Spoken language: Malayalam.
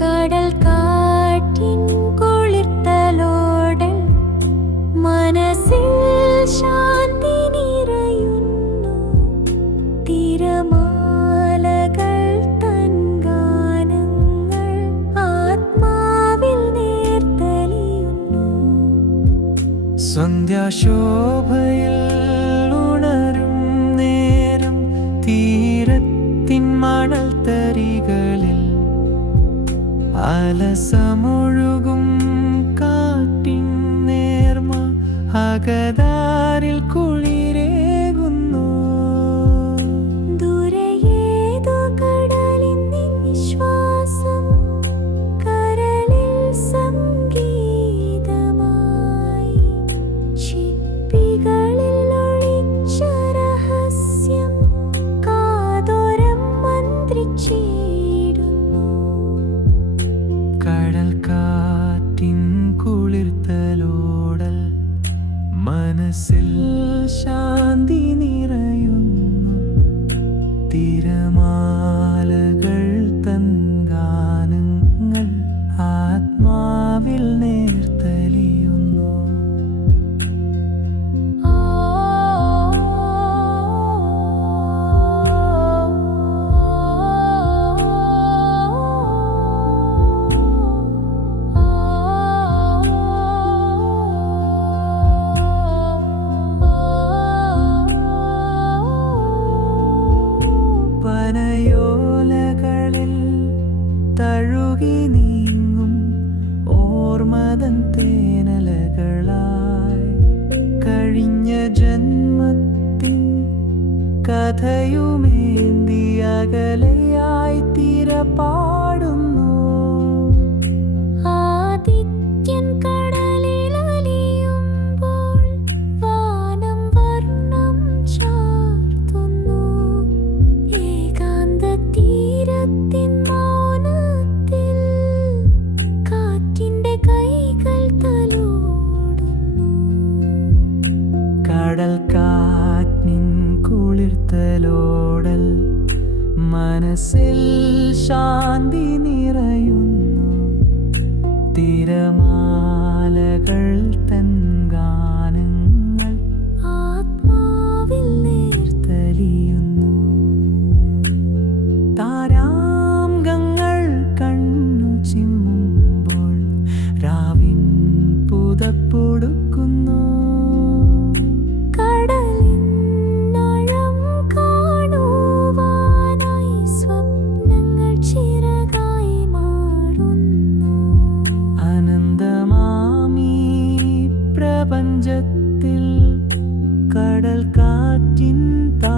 கடல் கா സന്ധ്യാശോഭയിൽ ഉണരും നേരം തീരത്തിൻ മണൽ തരികളിൽ അലസമൊഴുകും കാറ്റിൻ നേർമ അകത കുളിർത്തലോടൽ മനസ്സിൽ ശാന്തി നിറയുന്നു. തീര കഴിഞ്ഞ ജന്മത്തിൻ കഥയുമേന്തിയകലെയായി തീരപ്പാ കടൽ കാറ്റിൻ കുളിർത്തലോടൽ. മനസ്സിൽ ശാന്തി കടൽ കാറ്റിൻ താ